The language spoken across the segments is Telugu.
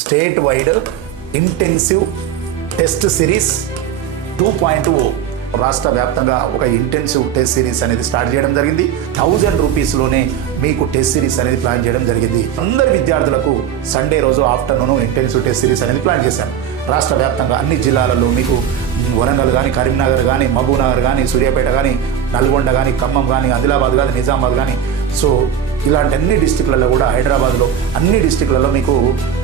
State wide intensive test series 2.0 రాష్ట్ర వ్యాప్తంగా ఒక ఇంటెన్సివ్ టెస్ట్ సిరీస్ అనేది స్టార్ట్ చేయడం జరిగింది. 1000 రూపీస్లోనే మీకు టెస్ట్ సిరీస్ అనేది ప్లాన్ చేయడం జరిగింది. అందరి విద్యార్థులకు సండే రోజు ఆఫ్టర్నూన్ ఇంటెన్సివ్ టెస్ట్ సిరీస్ అనేది ప్లాన్ చేశాను. రాష్ట్ర వ్యాప్తంగా అన్ని జిల్లాలలో మీకు వరంగల్ కానీ, కరీంనగర్ కానీ, మహబూబ్నగర్ కానీ, సూర్యాపేట కానీ, నల్గొండ కానీ, ఖమ్మం కానీ, ఆదిలాబాద్ కానీ, నిజామాబాద్ కానీ, సో ఇలాంటి అన్ని డిస్టిక్లలో కూడా, హైదరాబాద్లో అన్ని డిస్టిక్లలో మీకు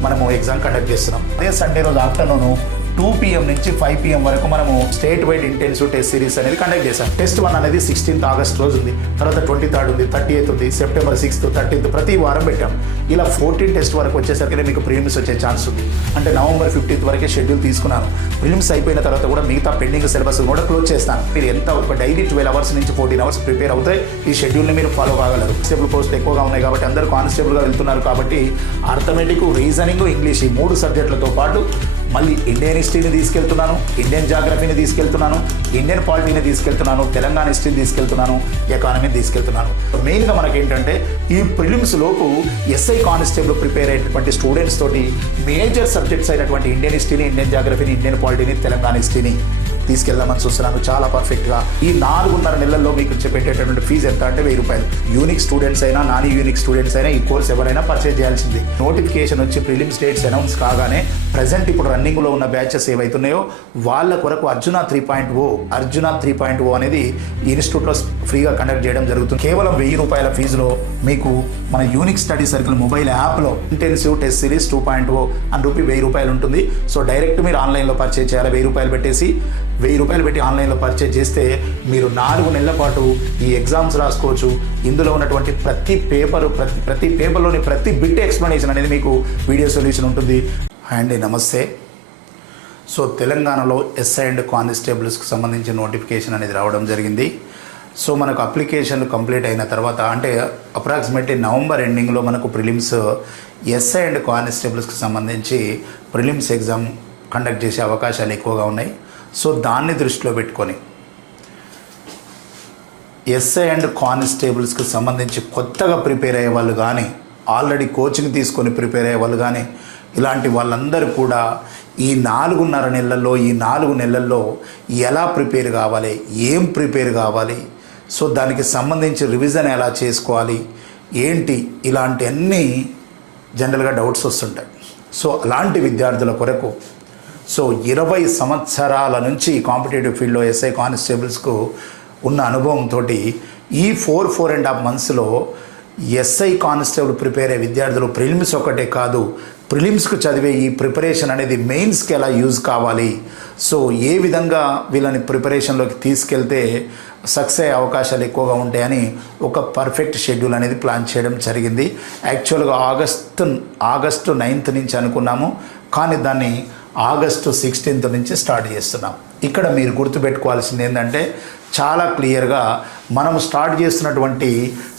మనము ఎగ్జామ్ కండక్ట్ చేస్తున్నాం. అదే సండే రోజు ఆఫ్టర్నూన్ 2 PM నుంచి 5 PM వరకు మనము state wide intensive test series అనేది కండక్ట్ చేశాం. టెస్ట్ 1 అనేది 16th ఆగస్ట్ రోజు ఉంది, తర్వాత 23rd ఉంది, 38th ఉంది, సెప్టెంబర్ 6th, 13th ప్రతి వారం పెట్టాం. ఇలా 14 టెస్ట్ వరకు వచ్చేసరికి మీకు ప్రిలిమ్స్ వచ్చే ఛాన్స్ ఉంది. అంటే నవంబర్ 15th వరకే షెడ్యూల్ తీసుకున్నాను. ప్రిలిమ్స్ అయిపోయిన తర్వాత కూడా మిగతా పెండింగ్ సిలబస్ కూడా క్లోజ్ చేస్తాను. మీరు ఎంత ఒక డైలీ 12 అవర్స్ నుంచి 14 అవర్స్ ప్రిపేర్ అవుతాయి. ఈ షెడ్యూల్ని మీరు ఫాలో కాగలరు. కానిస్టేబుల్ పోస్టులు ఎక్కువగా ఉన్నాయి కాబట్టి అందరూ కానిస్టేబుల్గా వెళ్తున్నారు కాబట్టి అర్థమెటిక్, రీజనింగ్, ఇంగ్లీష్ ఈ 3 సబ్జెక్టులతో పాటు మళ్ళీ ఇండియన్ హిస్టరీని తీసుకెళ్తున్నాను, ఇండియన్ జాగ్రఫీని తీసుకెళ్తున్నాను, ఇండియన్ పాలిటీని తీసుకెళ్తున్నాను, తెలంగాణ హిస్టరీని తీసుకెళ్తున్నాను, ఎకానమీని తీసుకెళ్తున్నాను. మెయిన్గా మనకేంటంటే ఈ ప్రిలిమ్స్ లోపు ఎస్ఐ కానిస్టేబుల్ ప్రిపేర్ అయ్యేటువంటి స్టూడెంట్స్ తోటి మేజర్ సబ్జెక్ట్స్ అయినటువంటి ఇండియన్ హిస్టరీని, ఇండియన్ జాగ్రఫీని, ఇండియన్ పాలిటీని, తెలంగాణ హిస్టరీని తీసుకెళ్దామని చూస్తున్నాను చాలా పర్ఫెక్ట్గా. ఈ 4.5 నెలల్లో మీకు పెట్టేటటువంటి ఫీజు ఎంత అంటే 1000 రూపాయలు. యూనిక్ స్టూడెంట్స్ అయినా, నాన్ యూనిక్ స్టూడెంట్స్ అయినా ఈ కోర్స్ ఎవరైనా పర్చేజ్ చేయాల్సింది. నోటిఫికేషన్ వచ్చి ప్రిలిమ్స్ డేట్స్ అనౌన్స్ కాగానే ప్రజెంట్ ఇప్పుడు రన్నింగ్లో ఉన్న బ్యాచెస్ ఏవైతున్నాయో వాళ్ళ కొరకు అర్జున 3.0 అనేది ఇన్స్టిట్యూట్లో ఫ్రీగా కండక్ట్ చేయడం జరుగుతుంది. కేవలం 1000 రూపాయల ఫీజులో మీకు మన యూనిక్ స్టడీ సర్కిల్ మొబైల్ యాప్లో ఇంటెన్సివ్ టెస్ట్ సిరీస్ 2.0 అని రూపీ 1000 రూపాయలు ఉంటుంది. సో డైరెక్ట్ మీరు ఆన్లైన్లో పర్చేజ్ చేయాలి. 1000 రూపాయలు పెట్టేసి 1000 రూపాయలు పెట్టి ఆన్లైన్లో పర్చేజ్ చేస్తే మీరు 4 నెలల పాటు ఈ ఎగ్జామ్స్ రాసుకోవచ్చు. ఇందులో ఉన్నటువంటి ప్రతి పేపర్లోని ప్రతి బిట్ ఎక్స్ప్లెనేషన్ అనేది మీకు వీడియో సొల్యూషన్ ఉంటుంది. అండ్ నమస్తే. సో తెలంగాణలో ఎస్ఐ అండ్ కానిస్టేబుల్స్కి సంబంధించిన నోటిఫికేషన్ అనేది రావడం జరిగింది. సో మనకు అప్లికేషన్లు కంప్లీట్ అయిన తర్వాత అంటే అప్రాక్సిమేట్లీ నవంబర్ ఎండింగ్లో మనకు ప్రిలిమ్స్ ఎస్ఐ అండ్ కానిస్టేబుల్స్కి సంబంధించి ప్రిలిమ్స్ ఎగ్జామ్ కండక్ట్ చేసే అవకాశాలు ఎక్కువగా ఉన్నాయి. సో దాన్ని దృష్టిలో పెట్టుకొని ఎస్ఐ అండ్ కానిస్టేబుల్స్కి సంబంధించి కొత్తగా ప్రిపేర్ అయ్యే వాళ్ళు కానీ, ఆల్రెడీ కోచింగ్ తీసుకొని ప్రిపేర్ అయ్యే వాళ్ళు కానీ, ఇలాంటి వాళ్ళందరూ కూడా ఈ 4 నెలల్లో ఎలా ప్రిపేర్ కావాలి, ఏం ప్రిపేర్ కావాలి, సో దానికి సంబంధించి రివిజన్ ఎలా చేసుకోవాలి, ఏంటి ఇలాంటి అన్నీ జనరల్గా డౌట్స్ వస్తుంటాయి. సో అలాంటి విద్యార్థుల కొరకు సో 20 సంవత్సరాల నుంచి కాంపిటేటివ్ ఫీల్డ్లో ఎస్ఐ కానిస్టేబుల్స్కు ఉన్న అనుభవంతో ఈ 4.5 మంత్స్లో ఎస్ఐ కానిస్టేబుల్ ప్రిపేర్ అయ్యే విద్యార్థులు ప్రిలిమ్స్ ఒకటే కాదు, ప్రిలిమ్స్కు చదివే ఈ ప్రిపరేషన్ అనేది మెయిన్స్కి ఎలా యూజ్ కావాలి, సో ఏ విధంగా వీళ్ళని ప్రిపరేషన్లోకి తీసుకెళ్తే సక్సెస్ అయ్యే అవకాశాలు ఎక్కువగా ఉంటాయని ఒక పర్ఫెక్ట్ షెడ్యూల్ అనేది ప్లాన్ చేయడం జరిగింది. యాక్చువల్గా ఆగస్టు 9th నుంచి అనుకున్నాము, కానీ దాన్ని ఆగస్టు 16th నుంచి స్టార్ట్ చేస్తున్నాం. ఇక్కడ మీరు గుర్తుపెట్టుకోవాల్సింది ఏంటంటే చాలా క్లియర్గా మనం స్టార్ట్ చేస్తున్నటువంటి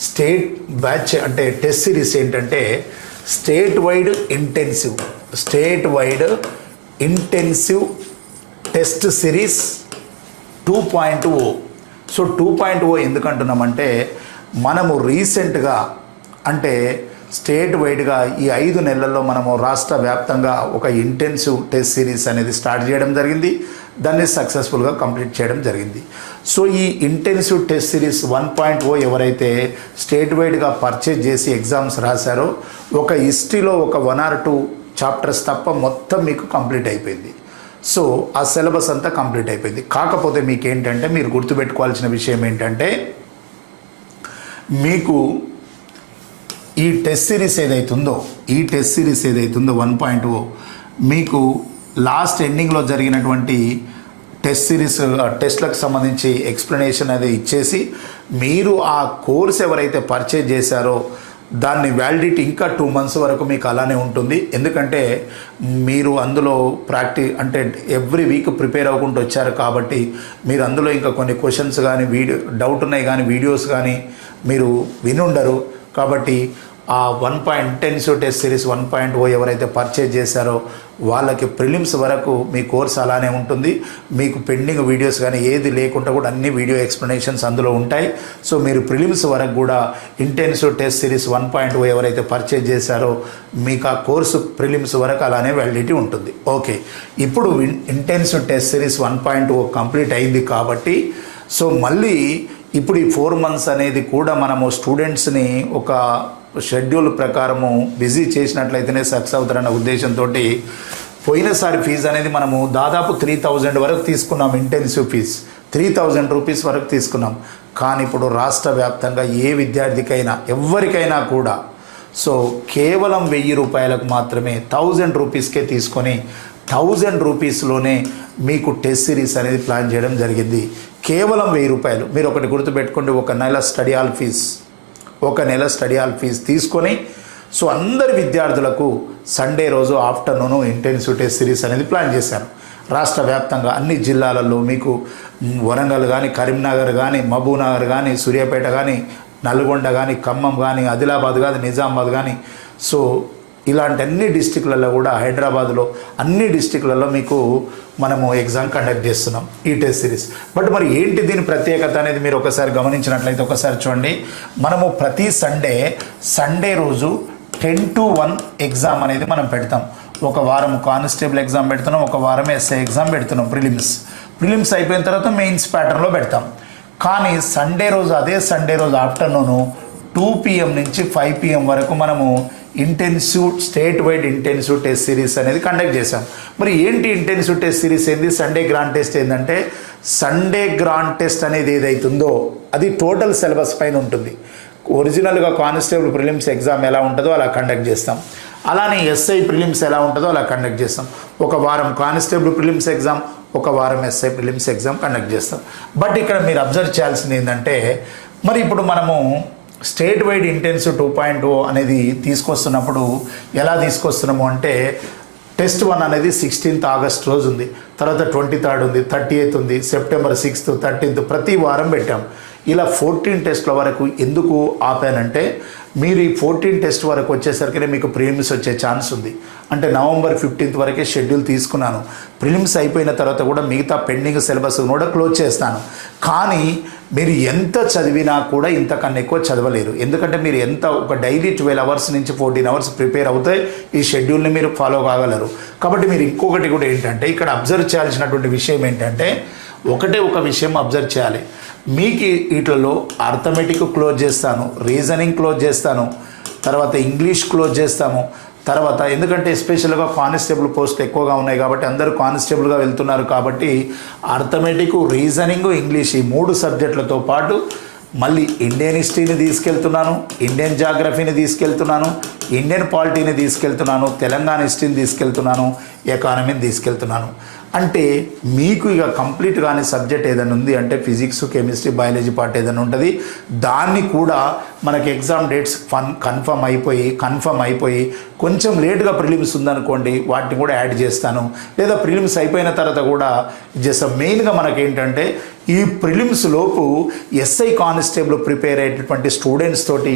స్టేట్ బ్యాచ్ అంటే టెస్ట్ సిరీస్ ఏంటంటే state wide intensive test series 2.0. So 2.0 ఎందుకంటున్నామంటే మనము రీసెంట్గా అంటే స్టేట్ వైడ్గా ఈ 5 నెలల్లో మనము రాష్ట్ర వ్యాప్తంగా ఒక ఇంటెన్సివ్ టెస్ట్ సిరీస్ అనేది స్టార్ట్ చేయడం జరిగింది. దాన్ని సక్సెస్ఫుల్గా కంప్లీట్ చేయడం జరిగింది. సో ఈ ఇంటెన్సివ్ టెస్ట్ సిరీస్ 1.0 ఎవరైతే స్టేట్ వైడ్గా పర్చేజ్ చేసి ఎగ్జామ్స్ రాశారో ఒక హిస్టరీలో ఒక 1 or 2 చాప్టర్స్ తప్ప మొత్తం మీకు కంప్లీట్ అయిపోయింది. సో ఆ సిలబస్ అంతా కంప్లీట్ అయిపోయింది. కాకపోతే మీకు ఏంటంటే మీరు గుర్తుపెట్టుకోవాల్సిన విషయం ఏంటంటే మీకు ఈ టెస్ట్ సిరీస్ ఏదైతుందో 1.0 మీకు లాస్ట్ ఎండింగ్లో జరిగినటువంటి టెస్ట్లకు సంబంధించి ఎక్స్ప్లెనేషన్ అది ఇచ్చేసి మీరు ఆ కోర్స్ ఎవరైతే పర్చేజ్ చేశారో దాన్ని వ్యాలిడిటీ ఇంకా 2 months వరకు మీకు అలానే ఉంటుంది. ఎందుకంటే మీరు అందులో అంటే ఎవ్రీ వీక్ ప్రిపేర్ అవ్వకుండా వచ్చారు కాబట్టి మీరు అందులో ఇంకా కొన్ని క్వశ్చన్స్ కానీ డౌట్ ఉన్నాయి కానీ వీడియోస్ కానీ మీరు వినుండరు. కాబట్టి ఆ 1 ఇంటెన్సివ్ టెస్ట్ సిరీస్ 1.0 ఎవరైతే పర్చేజ్ చేశారో వాళ్ళకి ప్రిలిమ్స్ వరకు మీ కోర్స్ అలానే ఉంటుంది. మీకు పెండింగ్ వీడియోస్ కానీ ఏది లేకుండా కూడా అన్ని వీడియో ఎక్స్ప్లెనేషన్స్ అందులో ఉంటాయి. సో మీరు ప్రిలిమ్స్ వరకు కూడా ఇంటెన్సివ్ టెస్ట్ సిరీస్ 1.0 ఎవరైతే పర్చేజ్ చేశారో మీకు ఆ కోర్సు ప్రిలిమ్స్ వరకు అలానే వ్యాలిడిటీ ఉంటుంది. ఓకే, ఇప్పుడు ఇంటెన్సివ్ టెస్ట్ సిరీస్ 1.0 కంప్లీట్ అయింది కాబట్టి సో మళ్ళీ ఇప్పుడు ఈ 4 months అనేది కూడా మనము స్టూడెంట్స్ని ఒక షెడ్యూల్ ప్రకారము బిజీ చేసినట్లయితేనే సక్సెస్ అవుతారన్న ఉద్దేశంతో పోయినసారి ఫీజు అనేది మనము దాదాపు 3000 వరకు తీసుకున్నాం. ఇంటెన్సివ్ ఫీజ్ 3000 రూపీస్ వరకు తీసుకున్నాం. కానీ ఇప్పుడు రాష్ట్ర వ్యాప్తంగా ఏ విద్యార్థికైనా ఎవరికైనా కూడా సో కేవలం 1000 రూపాయలకు మాత్రమే 1000 రూపీస్కే తీసుకొని 1000 రూపీస్లోనే మీకు టెస్ట్ సిరీస్ అనేది ప్లాన్ చేయడం జరిగింది. కేవలం 1000 రూపాయలు. మీరు ఒకటి గుర్తుపెట్టుకోండి, ఒక నెల స్టడీ హాల్ ఫీజ్ తీసుకొని సో అందరి విద్యార్థులకు సండే రోజు ఆఫ్టర్నూన్ ఇంటెన్సివ్ టెస్ట్ సిరీస్ అనేది ప్లాన్ చేశాను. రాష్ట్ర వ్యాప్తంగా అన్ని జిల్లాలలో మీకు వరంగల్ కానీ, కరీంనగర్ కానీ, మహబూబ్నగర్ కానీ, సూర్యాపేట కానీ, నల్గొండ కానీ, ఖమ్మం కానీ, ఆదిలాబాద్ కానీ, నిజామాబాద్ కానీ సో ఇలాంటి అన్ని డిస్టిక్లలో కూడా హైదరాబాద్లో అన్ని డిస్టిక్లలో మీకు మనము ఎగ్జామ్ కండక్ట్ చేస్తున్నాం ఈ టెస్ట్ సిరీస్. బట్ మరి ఏంటి దీని ప్రత్యేకత అనేది మీరు ఒకసారి గమనించినట్లయితే ఒకసారి చూడండి. మనము ప్రతి సండే రోజు 10 to 1 ఎగ్జామ్ అనేది మనం పెడతాం. ఒక వారం కానిస్టేబుల్ ఎగ్జామ్ పెడుతున్నాం, ఒక వారం ఎస్ఐ ఎగ్జామ్ పెడుతున్నాం. ప్రిలిమ్స్ అయిపోయిన తర్వాత మెయిన్స్ ప్యాటర్న్లో పెడతాం. కానీ అదే సండే రోజు ఆఫ్టర్నూను 2 PM నుంచి 5 PM వరకు మనము state wide intensive test series అనేది కండక్ట్ చేశాం. మరి ఏంటి ఇంటెన్సివ్ టెస్ట్ సిరీస్ ఏంది? సండే గ్రాండ్ టెస్ట్ ఏంటంటే సండే గ్రాండ్ టెస్ట్ అనేది ఏదైతుందో అది టోటల్ సిలబస్ పైన ఉంటుంది. ఒరిజినల్గా కానిస్టేబుల్ ప్రిలిమ్స్ ఎగ్జామ్ ఎలా ఉంటుందో అలా కండక్ట్ చేస్తాం. అలానే ఎస్ఐ ప్రిలిమ్స్ ఎలా ఉంటుందో అలా కండక్ట్ చేస్తాం. ఒక వారం కానిస్టేబుల్ ప్రిలిమ్స్ ఎగ్జామ్, ఒక వారం ఎస్ఐ ప్రిలిమ్స్ ఎగ్జామ్ కండక్ట్ చేస్తాం. బట్ ఇక్కడ మీరు అబ్జర్వ్ చేయాల్సింది ఏంటంటే మరి ఇప్పుడు మనము స్టేట్ వైడ్ ఇంటెన్సివ్ 2.0 అనేది తీసుకొస్తున్నప్పుడు ఎలా తీసుకొస్తున్నాము అంటే టెస్ట్ 1 అనేది 16th August రోజు ఉంది, తర్వాత 23rd ఉంది, 30th ఉంది, September 6th, 13th ప్రతి వారం పెట్టాం. ఇలా 14 టెస్ట్ల వరకు ఎందుకు ఆపానంటే మీరు ఈ 14 టెస్ట్ వరకు వచ్చేసరికి మీకు ప్రిలిమ్స్ వచ్చే ఛాన్స్ ఉంది. అంటే November 15th వరకే షెడ్యూల్ తీసుకున్నాను. ప్రిలిమ్స్ అయిపోయిన తర్వాత కూడా మిగతా పెండింగ్ సిలబస్ కూడా క్లోజ్ చేస్తాను. కానీ మీరు ఎంత చదివినా కూడా ఇంతకన్నా ఎక్కువ చదవలేరు. ఎందుకంటే మీరు ఒక డైలీ 12 hours నుంచి 14 hours ప్రిపేర్ అవుతే ఈ షెడ్యూల్ని మీరు ఫాలో కాగలరు. కాబట్టి మీరు ఇంకొకటి కూడా ఏంటంటే ఇక్కడ అబ్జర్వ్ చేయాల్సినటువంటి విషయం ఏంటంటే ఒక విషయం అబ్జర్వ్ చేయాలి. మీకు వీటిలో అర్థమెటిక్ క్లోజ్ చేస్తాను, రీజనింగ్ క్లోజ్ చేస్తాను, తర్వాత ఇంగ్లీష్ క్లోజ్ చేస్తాము. తర్వాత ఎందుకంటే ఎస్పెషల్గా కానిస్టేబుల్ పోస్టులు ఎక్కువగా ఉన్నాయి కాబట్టి అందరూ కానిస్టేబుల్గా వెళ్తున్నారు కాబట్టి అర్థమెటిక్, రీజనింగ్, ఇంగ్లీష్ ఈ 3 సబ్జెక్టులతో పాటు మళ్ళీ ఇండియన్ హిస్టరీని తీసుకెళ్తున్నాను, ఇండియన్ జాగ్రఫీని తీసుకెళ్తున్నాను, ఇండియన్ పాలిటీని తీసుకెళ్తున్నాను, తెలంగాణ హిస్టరీని తీసుకెళ్తున్నాను, ఎకానమీని తీసుకెళ్తున్నాను. అంటే మీకు ఇక కంప్లీట్ కాని సబ్జెక్ట్ ఏదైనా ఉంది అంటే ఫిజిక్స్, కెమిస్ట్రీ, బయాలజీ పార్ట్ ఏదైనా ఉంటుంది దాన్ని కూడా మనకి ఎగ్జామ్ డేట్స్ కన్ఫర్మ్ అయిపోయి కొంచెం లేట్గా ప్రిలిమ్స్ ఉందనుకోండి వాటిని కూడా యాడ్ చేస్తాను. లేదా ప్రిలిమ్స్ అయిపోయిన తర్వాత కూడా చేస్తాం. మెయిన్గా మనకేంటంటే ఈ ప్రిలిమ్స్ లోపు ఎస్ఐ కానిస్టేబుల్ ప్రిపేర్ అయ్యేటటువంటి స్టూడెంట్స్ తోటి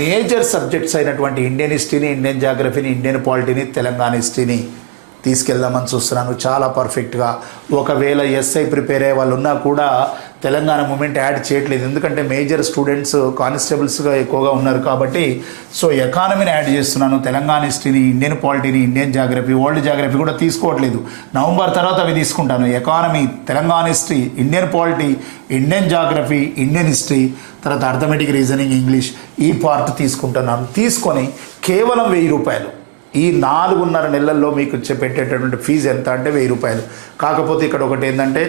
మేజర్ సబ్జెక్ట్స్ అయినటువంటి ఇండియన్ హిస్టరీని, ఇండియన్ జాగ్రఫీని, ఇండియన్ పాలిటీని, తెలంగాణ హిస్టరీని తీసుకెళ్దామని చూస్తున్నాను చాలా పర్ఫెక్ట్గా. ఒకవేళ ఎస్ఐ ప్రిపేర్ అయ్యే వాళ్ళు ఉన్నా కూడా తెలంగాణ మూమెంట్ యాడ్ చేయట్లేదు. ఎందుకంటే మేజర్ స్టూడెంట్స్ కానిస్టేబుల్స్గా ఎక్కువగా ఉన్నారు కాబట్టి సో ఎకానమీని యాడ్ చేస్తున్నాను. తెలంగాణ హిస్టరీని, ఇండియన్ పాలిటీని, ఇండియన్ జాగ్రఫీ, వరల్డ్ జాగ్రఫీ కూడా తీసుకోవట్లేదు. నవంబర్ తర్వాత అవి తీసుకుంటాను. Economy, Telangana history, Indian polity, Indian geography, Indian history, తర్వాత అర్థమెటిక్, రీజనింగ్, ఇంగ్లీష్ ఈ పార్ట్ తీసుకుంటున్నాను. తీసుకొని కేవలం 1000 రూపాయలు ఈ 4.5 నెలల్లో మీకు పెట్టేటటువంటి ఫీజు ఎంత అంటే 1000 రూపాయలు. కాకపోతే ఇక్కడ ఒకటి ఏంటంటే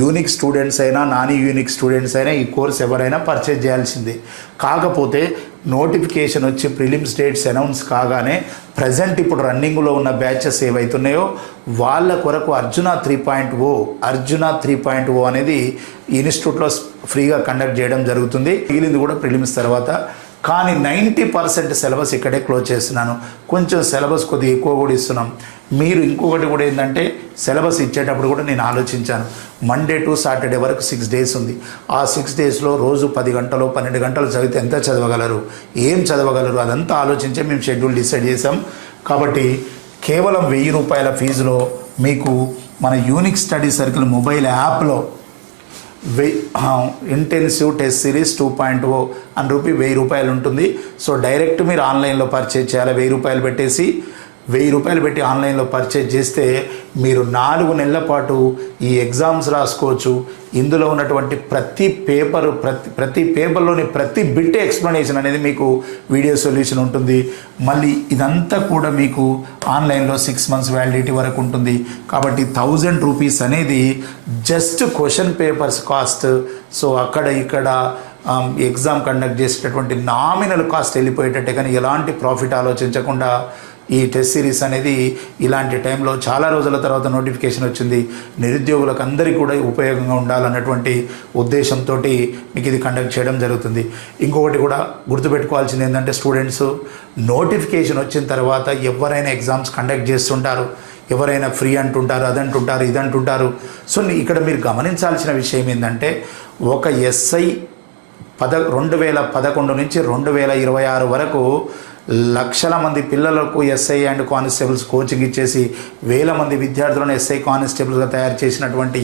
యూనిక్ స్టూడెంట్స్ అయినా నాన్ యూనిక్ స్టూడెంట్స్ అయినా ఈ కోర్స్ ఎవరైనా పర్చేజ్ చేయాల్సిందే. కాకపోతే నోటిఫికేషన్ వచ్చి ప్రిలిమ్స్ డేట్స్ అనౌన్స్ కాగానే ప్రజెంట్ ఇప్పుడు రన్నింగ్లో ఉన్న బ్యాచెస్ ఏవైతున్నాయో వాళ్ళ కొరకు అర్జున 3.0 అనేది ఇన్స్టిట్యూట్లో ఫ్రీగా కండక్ట్ చేయడం జరుగుతుంది. మిగిలింది కూడా ప్రిలిమ్స్ తర్వాత కానీ 90% సిలబస్ ఇక్కడే క్లోజ్ చేస్తున్నాను. కొంచెం సిలబస్ కొద్దిగా ఎక్కువ కూడా ఇస్తున్నాం. మీరు ఇంకొకటి కూడా ఏంటంటే సిలబస్ ఇచ్చేటప్పుడు కూడా నేను ఆలోచించాను. మండే టు సాటర్డే వరకు 6 days ఉంది. ఆ 6 daysలో రోజు 10 గంటలు 12 గంటలు చదివితే ఎంత చదవగలరు, ఏం చదవగలరు, అదంతా ఆలోచించే మేము షెడ్యూల్ డిసైడ్ చేసాం. కాబట్టి కేవలం 1000 రూపాయల ఫీజులో మీకు మన యూనిక్ స్టడీ సర్కిల్ మొబైల్ యాప్లో ఇంటెన్సివ్ టెస్ట్ సిరీస్ 2.0 అని 1000 రూపాయలు ఉంటుంది. సో డైరెక్ట్ మీరు ఆన్లైన్లో పర్చేజ్ చేయాలి. 1000 రూపాయలు పెట్టేసి 1000 రూపాయలు పెట్టి ఆన్లైన్లో పర్చేజ్ చేస్తే మీరు 4 నెలల పాటు ఈ ఎగ్జామ్స్ రాసుకోవచ్చు. ఇందులో ఉన్నటువంటి ప్రతి పేపర్లోని ప్రతి బిట్ ఎక్స్ప్లెనేషన్ అనేది మీకు వీడియో సొల్యూషన్ ఉంటుంది. మళ్ళీ ఇదంతా కూడా మీకు ఆన్లైన్లో 6 months వ్యాలిడిటీ వరకు ఉంటుంది. కాబట్టి 1000 రూపీస్ అనేది just question papers cost. So అక్కడ ఇక్కడ ఎగ్జామ్ కండక్ట్ చేసేటటువంటి నామినల్ కాస్ట్ వెళ్ళిపోయేటట్టే, కానీ ఎలాంటి ప్రాఫిట్ ఆలోచించకుండా ఈ టెస్ట్ సిరీస్ అనేది ఇలాంటి టైంలో చాలా రోజుల తర్వాత నోటిఫికేషన్ వచ్చింది. నిరుద్యోగులకు అందరికీ కూడా ఉపయోగంగా ఉండాలన్నటువంటి ఉద్దేశంతో మీకు ఇది కండక్ట్ చేయడం జరుగుతుంది. ఇంకొకటి కూడా గుర్తుపెట్టుకోవాల్సింది ఏంటంటే స్టూడెంట్స్ నోటిఫికేషన్ వచ్చిన తర్వాత ఎవరైనా ఎగ్జామ్స్ కండక్ట్ చేస్తుంటారు, ఎవరైనా ఫ్రీ అంటుంటారు, అదంటుంటారు, ఇదంటుంటారు. సో ఇక్కడ మీరు గమనించాల్సిన విషయం ఏంటంటే ఒక ఎస్ఐ 2011 నుంచి 2026 వరకు లక్షల మంది పిల్లలకు ఎస్ఐ అండ్ కానిస్టేబుల్స్ కోచింగ్ ఇచ్చేసి 1000 మంది విద్యార్థులను ఎస్ఐ కానిస్టేబుల్గా తయారు చేసినటువంటి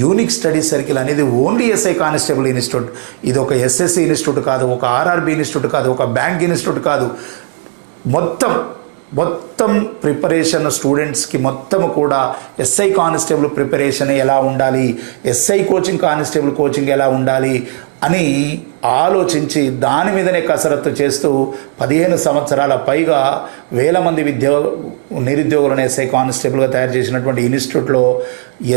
యూనిక్ స్టడీ సర్కిల్ అనేది ఓన్లీ ఎస్ఐ కానిస్టేబుల్ ఇన్స్టిట్యూట్. ఇది ఒక ఎస్ఎస్సి ఇన్స్టిట్యూట్ కాదు, ఒక ఆర్ఆర్బి ఇన్స్టిట్యూట్ కాదు, ఒక బ్యాంక్ ఇన్స్టిట్యూట్ కాదు. మొత్తం ప్రిపరేషన్ స్టూడెంట్స్కి మొత్తం కూడా ఎస్ఐ కానిస్టేబుల్ ప్రిపరేషన్ ఎలా ఉండాలి, ఎస్ఐ కోచింగ్ కానిస్టేబుల్ కోచింగ్ ఎలా ఉండాలి అని ఆలోచించి దాని మీదనే కసరత్తు చేస్తూ 15 సంవత్సరాల పైగా 1000 మంది నిరుద్యోగులను ఎస్ఐ కానిస్టేబుల్గా తయారు చేసినటువంటి ఇన్స్టిట్యూట్లో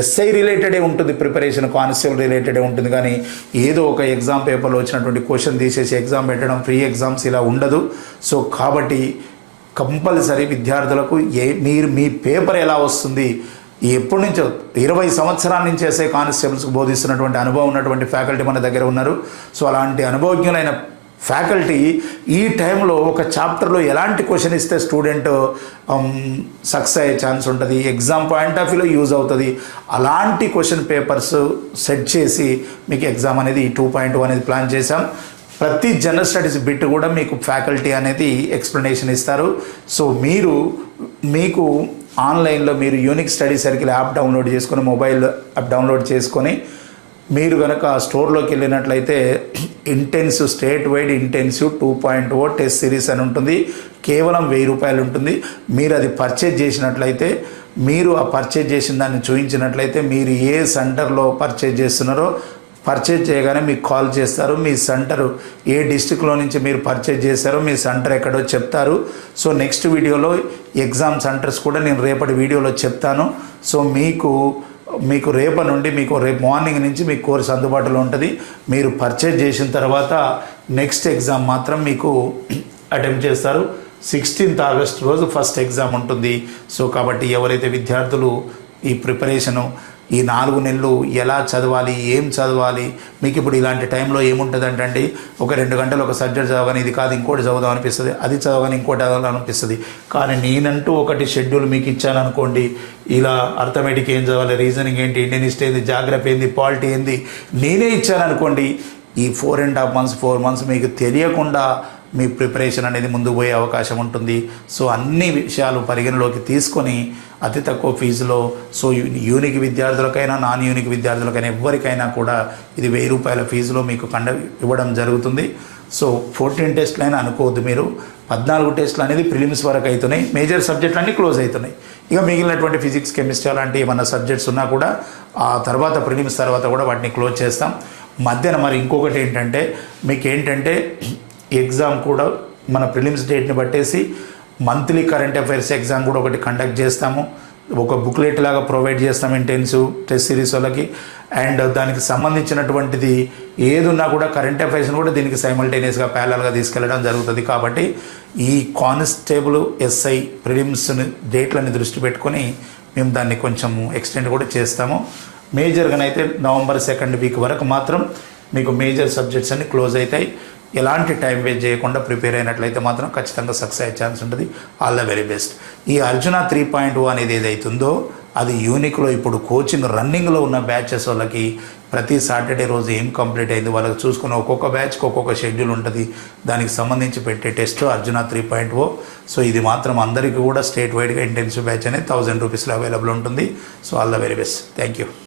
ఎస్ఐ రిలేటెడే ఉంటుంది, ప్రిపరేషన్ కానిస్టేబుల్ రిలేటెడే ఉంటుంది. కానీ ఏదో ఒక ఎగ్జామ్ పేపర్లో వచ్చినటువంటి క్వశ్చన్ తీసేసి ఎగ్జామ్ పెట్టడం, ఫ్రీ ఎగ్జామ్స్ ఇలా ఉండదు. సో కాబట్టి కంపల్సరీ విద్యార్థులకు మీరు మీ పేపర్ ఎలా వస్తుంది, ఎప్పటి నుంచో 20 సంవత్సరాల నుంచి ఎస్ఐ కానిస్టేబుల్స్కి బోధిస్తున్నటువంటి అనుభవం ఉన్నటువంటి ఫ్యాకల్టీ మన దగ్గర ఉన్నారు. సో అలాంటి అనుభవజ్ఞులైన ఫ్యాకల్టీ ఈ టైంలో ఒక చాప్టర్లో ఎలాంటి క్వశ్చన్ ఇస్తే స్టూడెంట్ సక్సెస్ అయ్యే ఛాన్స్ ఉంటుంది, ఎగ్జామ్ పాయింట్ ఆఫ్ వ్యూలో యూజ్ అవుతుంది, అలాంటి క్వశ్చన్ పేపర్స్ సెట్ చేసి మీకు ఎగ్జామ్ అనేది 2.0 అనేది ప్లాన్ చేశాం. ప్రతి జనరల్ స్టడీస్ బిట్ కూడా మీకు ఫ్యాకల్టీ అనేది ఎక్స్ప్లెనేషన్ ఇస్తారు. సో మీకు ఆన్లైన్లో మీరు unique study circle app download చేసుకొని, మొబైల్ యాప్ డౌన్లోడ్ చేసుకొని మీరు కనుక స్టోర్లోకి వెళ్ళినట్లయితే intensive state wide intensive 2.0 test series అని ఉంటుంది. కేవలం 1000 రూపాయలు ఉంటుంది. మీరు అది పర్చేజ్ చేసినట్లయితే, మీరు ఆ పర్చేజ్ చేసిన దాన్ని చూపించినట్లయితే, మీరు ఏ సెంటర్లో పర్చేజ్ చేస్తున్నారో పర్చేజ్ చేయగానే మీకు కాల్ చేస్తారు. మీ సెంటరు ఏ డిస్టిక్లో నుంచి మీరు పర్చేజ్ చేశారో మీ సెంటర్ ఎక్కడో చెప్తారు. సో నెక్స్ట్ వీడియోలో ఎగ్జామ్ సెంటర్స్ కూడా నేను రేపటి వీడియోలో చెప్తాను. సో మీకు రేపటి నుండి రేపు మార్నింగ్ నుంచి మీకు కోర్స్ అందుబాటులో ఉంటుంది. మీరు పర్చేజ్ చేసిన తర్వాత నెక్స్ట్ ఎగ్జామ్ మాత్రం మీకు అటెంప్ట్ చేస్తారు. 16th ఆగస్ట్ రోజు ఫస్ట్ ఎగ్జామ్ ఉంటుంది. సో కాబట్టి ఎవరైతే విద్యార్థులు ఈ ప్రిపరేషను ఈ 4 నెలలు ఎలా చదవాలి, ఏం చదవాలి, మీకు ఇప్పుడు ఇలాంటి టైంలో ఏముంటుందంటే ఒక 2 గంటలు ఒక సబ్జెక్ట్ చదవగానే ఇది కాదు ఇంకోటి చదువుదాం అనిపిస్తుంది, అది చదవగానే ఇంకోటి చదవాలనిపిస్తుంది. కానీ నేనంటూ ఒకటి షెడ్యూల్ మీకు ఇచ్చాను అనుకోండి, ఇలా అర్థమెటిక్ ఏం చదవాలి, రీజనింగ్ ఏంటి, ఇండియన్ హిస్టరీ ఏంది, జాగ్రఫీ ఏంది, పాలిటీ ఏంది, నేనే ఇచ్చాను అనుకోండి, ఈ 4.5 months 4 months మీకు తెలియకుండా మీ ప్రిపరేషన్ అనేది ముందుకు పోయే అవకాశం ఉంటుంది. సో అన్ని విషయాలు పరిగణలోకి తీసుకొని అతి తక్కువ ఫీజులో, సో యూనిక్ విద్యార్థులకైనా నాన్ యూనిక్ విద్యార్థులకైనా ఎవరికైనా కూడా ఇది 1000 రూపాయల ఫీజులో మీకు ఇవ్వడం జరుగుతుంది. సో 14 టెస్ట్లైనా అనుకోవద్దు మీరు, 14 టెస్ట్లు అనేది ప్రిలిమ్స్ వరకు అవుతున్నాయి, మేజర్ సబ్జెక్టులు అన్నీ క్లోజ్ అవుతున్నాయి. ఇక మిగిలినటువంటి ఫిజిక్స్ కెమిస్ట్రీ అలాంటి ఏమన్నా సబ్జెక్ట్స్ ఉన్నా కూడా ఆ తర్వాత ప్రిలిమ్స్ తర్వాత కూడా వాటిని క్లోజ్ చేస్తాం. మధ్యన మరి ఇంకొకటి ఏంటంటే మీకు ఎగ్జామ్ కూడా మన ప్రిలిమ్స్ డేట్ని బట్టేసి మంత్లీ కరెంట్ అఫైర్స్ ఎగ్జామ్ కూడా ఒకటి కండక్ట్ చేస్తాము. ఒక బుక్లెట్ లాగా ప్రొవైడ్ చేస్తాం ఇంటెన్సివ్ టెస్ట్ సిరీస్ వాళ్ళకి. అండ్ దానికి సంబంధించినటువంటిది ఏదున్నా కూడా కరెంట్ అఫైర్స్ని కూడా దీనికి సైమల్టేనియస్గా ప్యారలల్గా తీసుకెళ్ళడం జరుగుతుంది. కాబట్టి ఈ కానిస్టేబుల్ ఎస్ఐ ప్రిలిమ్స్ని డేట్లని దృష్టి పెట్టుకొని మేము దాన్ని కొంచెం ఎక్స్టెండ్ కూడా చేస్తాము. మేజర్గానైతే November 2nd వీక్ వరకు మాత్రం మీకు మేజర్ సబ్జెక్ట్స్ అన్ని క్లోజ్ అవుతాయి. ఎలాంటి టైం వేస్ట్ చేయకుండా ప్రిపేర్ అయినట్లయితే మాత్రం ఖచ్చితంగా సక్సెస్ అయ్యే ఛాన్స్ ఉంటుంది. All the very best. ఈ అర్జున 3.0 అనేది ఏదైతుందో అది యూనిక్లో ఇప్పుడు కోచింగ్ రన్నింగ్లో ఉన్న బ్యాచెస్ వాళ్ళకి ప్రతి సాటర్డే రోజు ఏం కంప్లీట్ అయింది వాళ్ళకి చూసుకుని ఒక్కొక్క బ్యాచ్కి ఒక్కొక్క షెడ్యూల్ ఉంటుంది. దానికి సంబంధించి పెట్టే టెస్ట్ అర్జున 3.0. సో ఇది మాత్రం అందరికీ కూడా స్టేట్ వైడ్గా ఇంటెన్సివ్ బ్యాచ్ అనేది 1000 రూపీస్లో అవైలబుల్ ఉంటుంది. So all the very best. Thank you.